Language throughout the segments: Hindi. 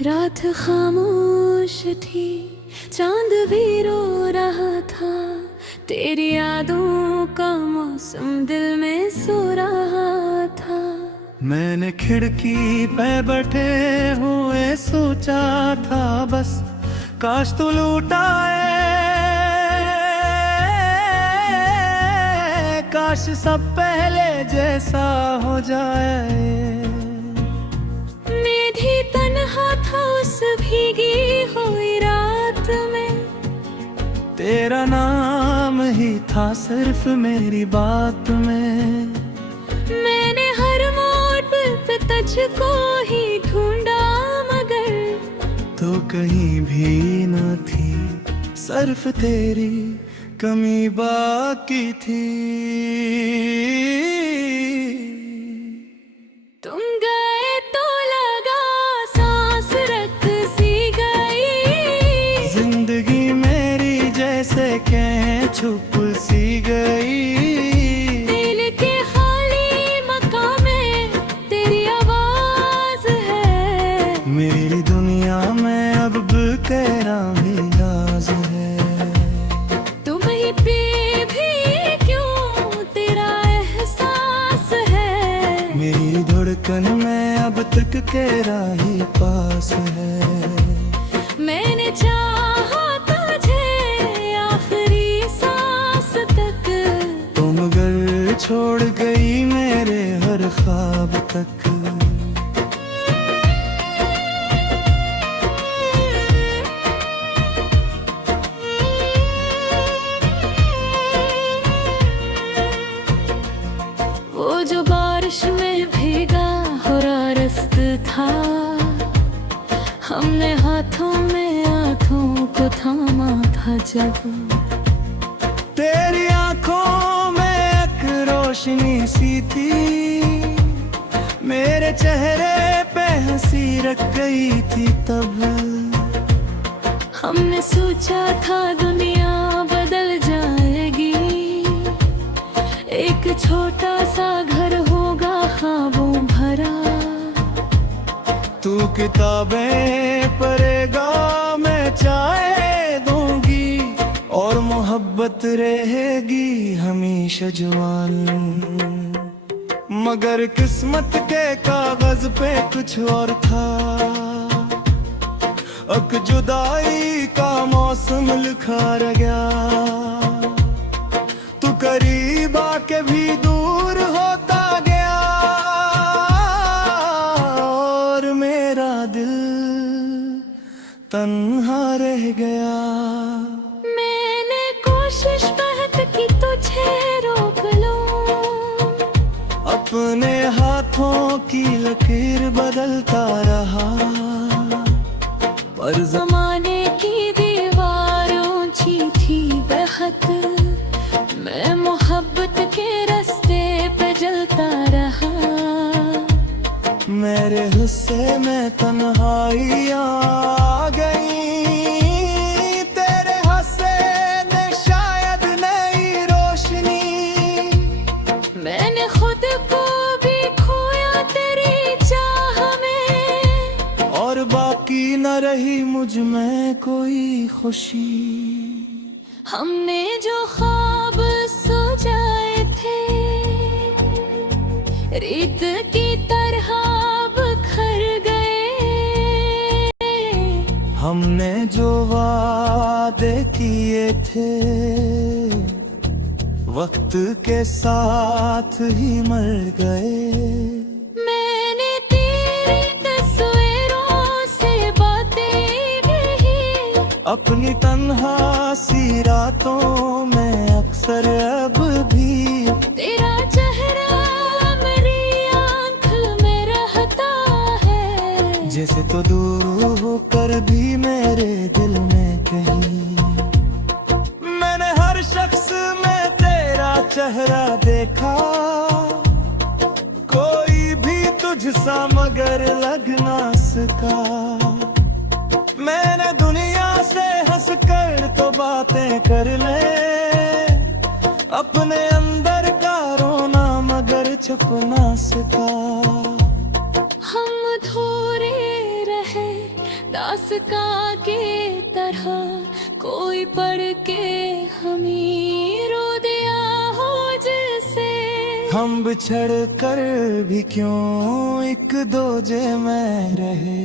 रात खामोश थी, चांद भी रो रहा था। तेरी यादों का मौसम दिल में सो रहा था। मैंने खिड़की पे बैठे हुए सोचा था, बस काश तू लौटाए, काश सब पहले जैसा हो जाए। मैं भी तन्हा था उस भीगी हुई रात में, तेरा नाम ही था सिर्फ मेरी बात में। मैंने हर मोड़ पे तुझको ही ढूंढा, मगर तो कहीं भी न थी, सिर्फ तेरी कमी बाकी थी। तुम गए तो लगा सांस रख सी गई, जिंदगी मेरी जैसे कह छुप सी गई। दिल के खाली मकान में तेरी आवाज है। मेरी दुनिया में अब तेरा ही राज है। तुम ही पे भी क्यों तेरा एहसास है। मेरी धड़कन में अब तक तेरा ही पास है। मैंने चाहा तुझे आखिरी सांस तक, तुम घर छोड़ गई मेरे हर ख्वाब तक। वो जो बारिश में भीगा हुआ रास्ता था, हमने हाथों में आँखों को थामा था जब। तेरी आंखों में एक रोशनी सी थी, मेरे चेहरे पे हंसी रख गई थी तब। हमने सोचा था दुनिया बदल जाएगी, एक छोटा सा घर होगा ख्वाबों भरा। तू किताबें पढ़ेगा, मैं चाय दूंगी, और मोहब्बत रहेगी हमेशा जवान। मगर किस्मत के कागज पे कुछ और था, अब जुदाई का मौसम लिखा रह गया। तू करीब आके भी दूर होता गया, और मेरा दिल तन्हा रह गया। मैंने कोशिश बहुत की तुझे रोक लूं, अपने हाथों की लकीर बदलता रहा, पर जमाने की दीवार ऊंची थी बेहद। मैं मोहब्बत के रास्ते पे जलता रहा। मेरे हिस्से में तन्हाई आ गई, तेरे हंसे ने शायद नई रोशनी। मैंने खुद को भी खोया तेरी चाह में, और बाकी न रही मुझ में कोई खुशी। हमने जो ख्वाब सोचाए थे, रेत की तरह बिखर गए। हमने जो वादे किए थे, वक्त के साथ ही मर गए। मैंने तेरी तस्वीरों से बातें कही, अपनी तन्हा सी रातों में अक्सर अब भी तेरा चेहरा मेरी आँख में रहता है। जैसे तो दूर होकर भी मेरे दिल में कहीं। मैंने हर शख्स में तेरा चेहरा देखा, कोई भी तुझसा मगर लग ना सका। मैंने दुनिया से हंस कर तो बातें कर ले, अपने अंदर का रोना मगर छुप ना सका। हम अधूरे रहे दास्तां के तरह कोई पढ़ के हमें रो दिया हो जैसे। हम बिछड़ कर भी क्यों एक दोजे में रहे,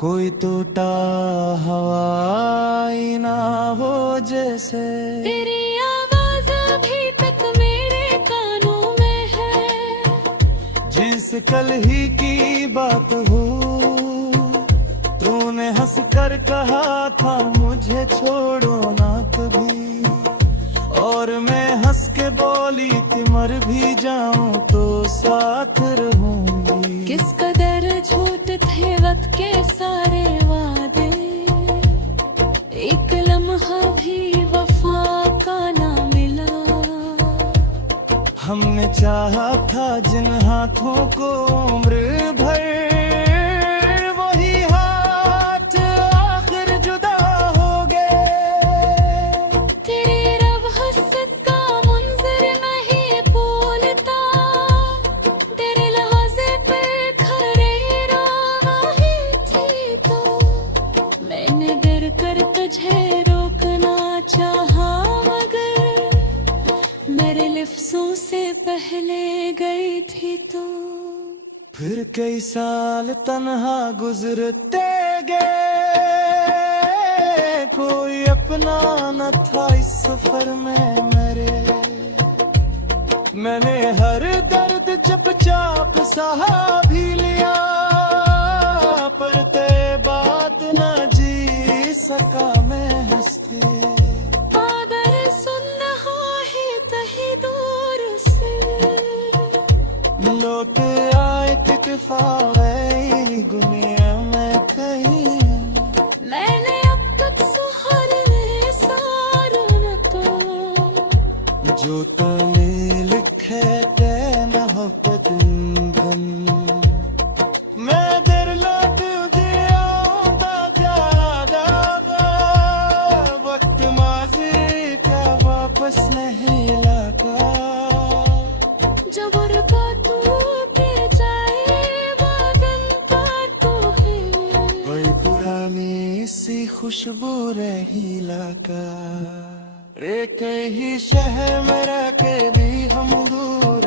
कोई टूटा हवाई ना हो जैसे। तेरी आवाज अभी तक मेरे कानों में है, जिस कल ही की बात हो, तूने हंस कर कहा था मुझे छोड़ो ना कभी, और मैं हंस के बोली थी मर भी जाऊं तो साथ रहूंगी। किस कदर झूठ थे वक्त के सारे वादे, एक लम्हा भी वफा का ना मिला। हमने चाहा था जिन हाथों को उम्र भर, वही हाथ आखिर जुदा हो गए। तेरे रब हसद का मुंजर नहीं बोलता, तेरे लहज़े पे खड़े राना ही थी तो। मैंने डर कर तुझे रोकना चाहा, मगर मेरे लफ्ज़ों से पहले गई थी तो। फिर कई साल तन्हा गुजरते गए, कोई अपना न था इस सफर में मेरे। मैंने हर दर्द चुपचाप सहा भी लिया, पर ते बात न जी सका मैं हंस के। आदर सुन रहा है तहे दूर से, लौट आए दुनिया में कहीं। मैंने अब तक सुहारे सारों न तो, जो तने लिखे ते मोहब्बत गम, मैं दिल लौट दिया दादा, वक्त माजी का वापस नहीं लाता। जबर का तू के जाए वादन पर तो है, वही पुरानी सी खुशबू रही लाका। एक ही शहर में रह के भी हम दूर